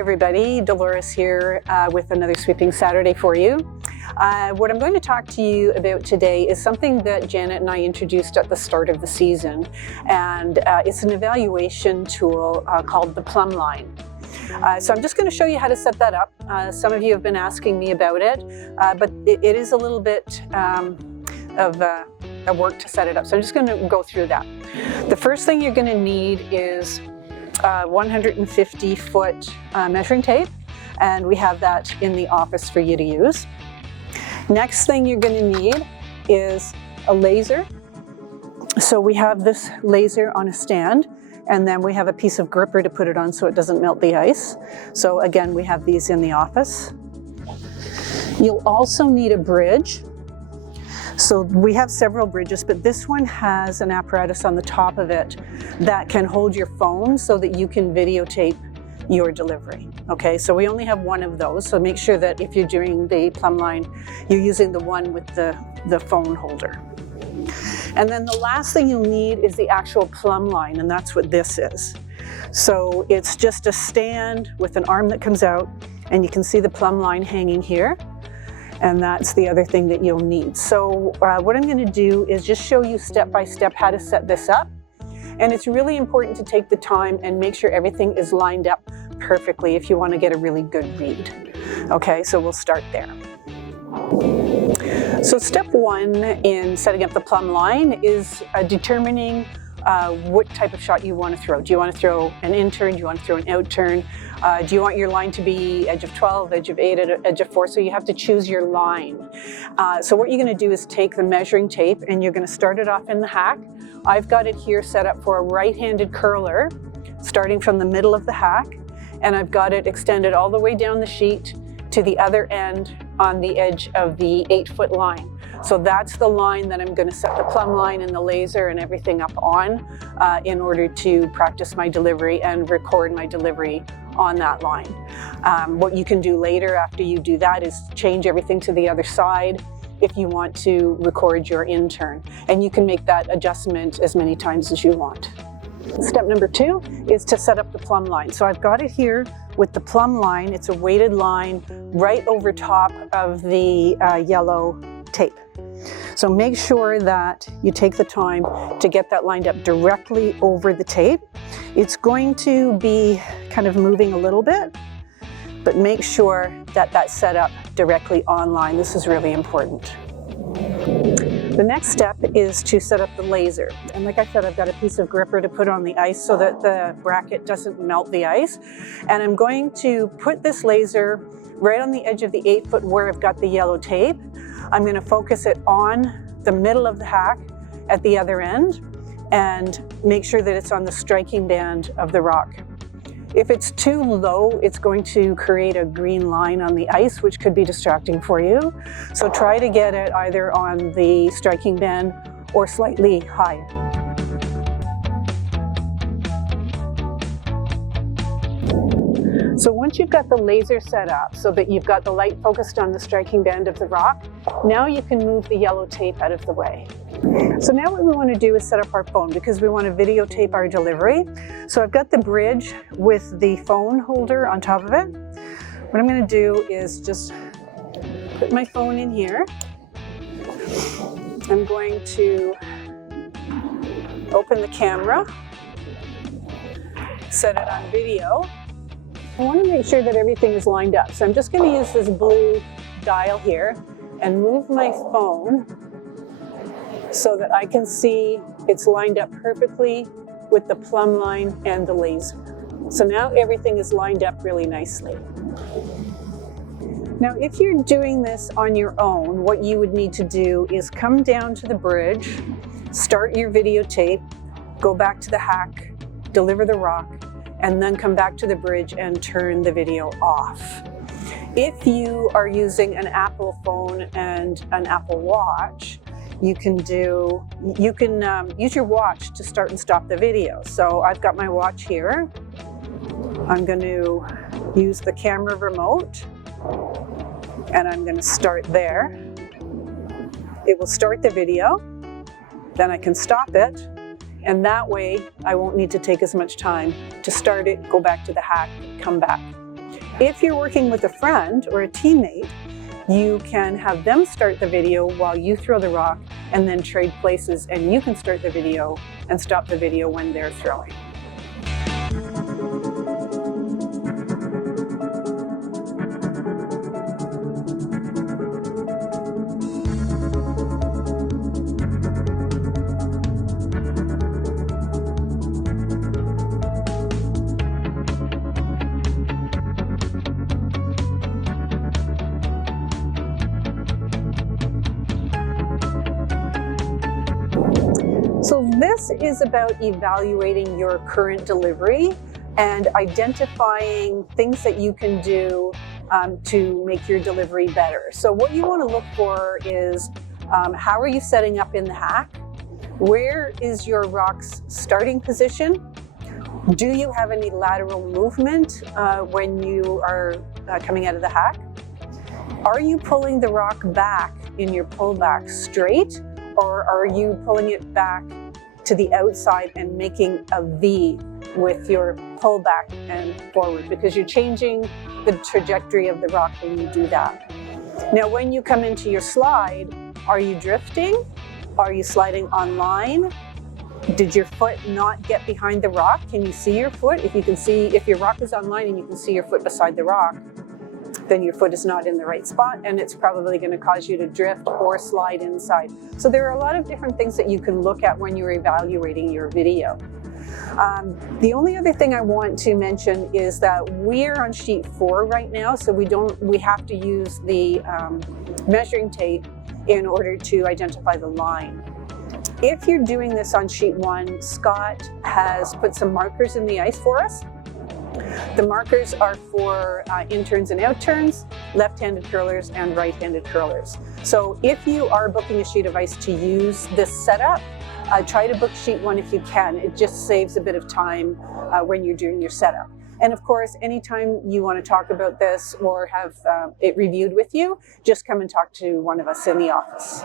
everybody, Dolores here with another Sweeping Saturday for you. What I'm going to talk to you about today is something that Janet and I introduced at the start of the season, and it's an evaluation tool called the Plumb Line. So I'm just going to show you how to set that up. Some of you have been asking me about it, but it is a little bit of a work to set it up. So I'm just going to go through that. The first thing you're going to need is 150-foot measuring tape, and we have that in the office for you to use. Next thing you're going to need is a laser. So we have this laser on a stand, and then we have a piece of gripper to put it on so it doesn't melt the ice. So again, we have these in the office. You'll also need a bridge. So we have several bridges, but this one has an apparatus on the top of it that can hold your phone so that you can videotape your delivery. Okay, so we only have one of those, so make sure that if you're doing the Plumb Line, you're using the one with the phone holder. And then the last thing you'll need is the actual Plumb Line, and that's what this is. So it's just a stand with an arm that comes out, and you can see the Plumb Line hanging here. And that's the other thing that you'll need. So what I'm going to do is just show you step by step how to set this up. And it's really important to take the time and make sure everything is lined up perfectly if you want to get a really good read. Okay, so we'll start there. So step one in setting up the Plumb Line is determining what type of shot you want to throw. Do you want to throw an in turn? Do you want to throw an out turn? Do you want your line to be edge of 12, edge of 8, edge of 4? So you have to choose your line. So what you're going to do is take the measuring tape and you're going to start it off in the hack. I've got it here set up for a right-handed curler, starting from the middle of the hack, and I've got it extended all the way down the sheet to the other end on the edge of the 8-foot line. So that's the line that I'm going to set the Plumb Line and the laser and everything up on in order to practice my delivery and record my delivery on that line. What you can do later after you do that is change everything to the other side if you want to record your in turn. And you can make that adjustment as many times as you want. Step number 2 is to set up the Plumb Line. So I've got it here with the Plumb Line. It's a weighted line right over top of the yellow tape. So make sure that you take the time to get that lined up directly over the tape. It's going to be kind of moving a little bit, but make sure that that's set up directly on line. This is really important. The next step is to set up the laser. And like I said, I've got a piece of gripper to put on the ice so that the bracket doesn't melt the ice. And I'm going to put this laser right on the edge of the 8-foot where I've got the yellow tape. I'm going to focus it on the middle of the hack at the other end and make sure that it's on the striking band of the rock. If it's too low, it's going to create a green line on the ice, which could be distracting for you. So try to get it either on the striking band or slightly higher. So once you've got the laser set up so that you've got the light focused on the striking band of the rock, now you can move the yellow tape out of the way. So now what we want to do is set up our phone because we want to videotape our delivery. So I've got the bridge with the phone holder on top of it. What I'm going to do is just put my phone in here. I'm going to open the camera, set it on video. I want to make sure that everything is lined up. So I'm just going to use this blue dial here and move my phone so that I can see it's lined up perfectly with the Plumb Line and the laser. So now everything is lined up really nicely. Now, if you're doing this on your own, what you would need to do is come down to the bridge, start your videotape, go back to the hack, deliver the rock, and then come back to the bridge and turn the video off. If you are using an Apple phone and an Apple Watch, you can use your watch to start and stop the video. So I've got my watch here. I'm going to use the camera remote and I'm going to start there. It will start the video, then I can stop it, and that way I won't need to take as much time to start it, go back to the hack, come back. If you're working with a friend or a teammate, you can have them start the video while you throw the rock and then trade places, and you can start the video and stop the video when they're throwing. So this is about evaluating your current delivery and identifying things that you can do to make your delivery better. So what you want to look for is how are you setting up in the hack? Where is your rock's starting position? Do you have any lateral movement when you are coming out of the hack? Are you pulling the rock back in your pullback straight, or are you pulling it back to the outside and making a V with your pullback and forward? Because you're changing the trajectory of the rock when you do that. Now, when you come into your slide, are you drifting? Are you sliding on line? Did your foot not get behind the rock? Can you see your foot? If you can see, if your rock is on line and you can see your foot beside the rock, then your foot is not in the right spot, and it's probably going to cause you to drift or slide inside. So there are a lot of different things that you can look at when you're evaluating your video. The only other thing I want to mention is that we're on sheet 4 right now, so we have to use the measuring tape in order to identify the line. If you're doing this on sheet 1, Scott has put some markers in the ice for us. The markers are for in-turns and out-turns, left-handed curlers and right-handed curlers. So if you are booking a sheet of ice to use this setup, try to book sheet 1 if you can. It just saves a bit of time when you're doing your setup. And of course, anytime you want to talk about this or have it reviewed with you, just come and talk to one of us in the office.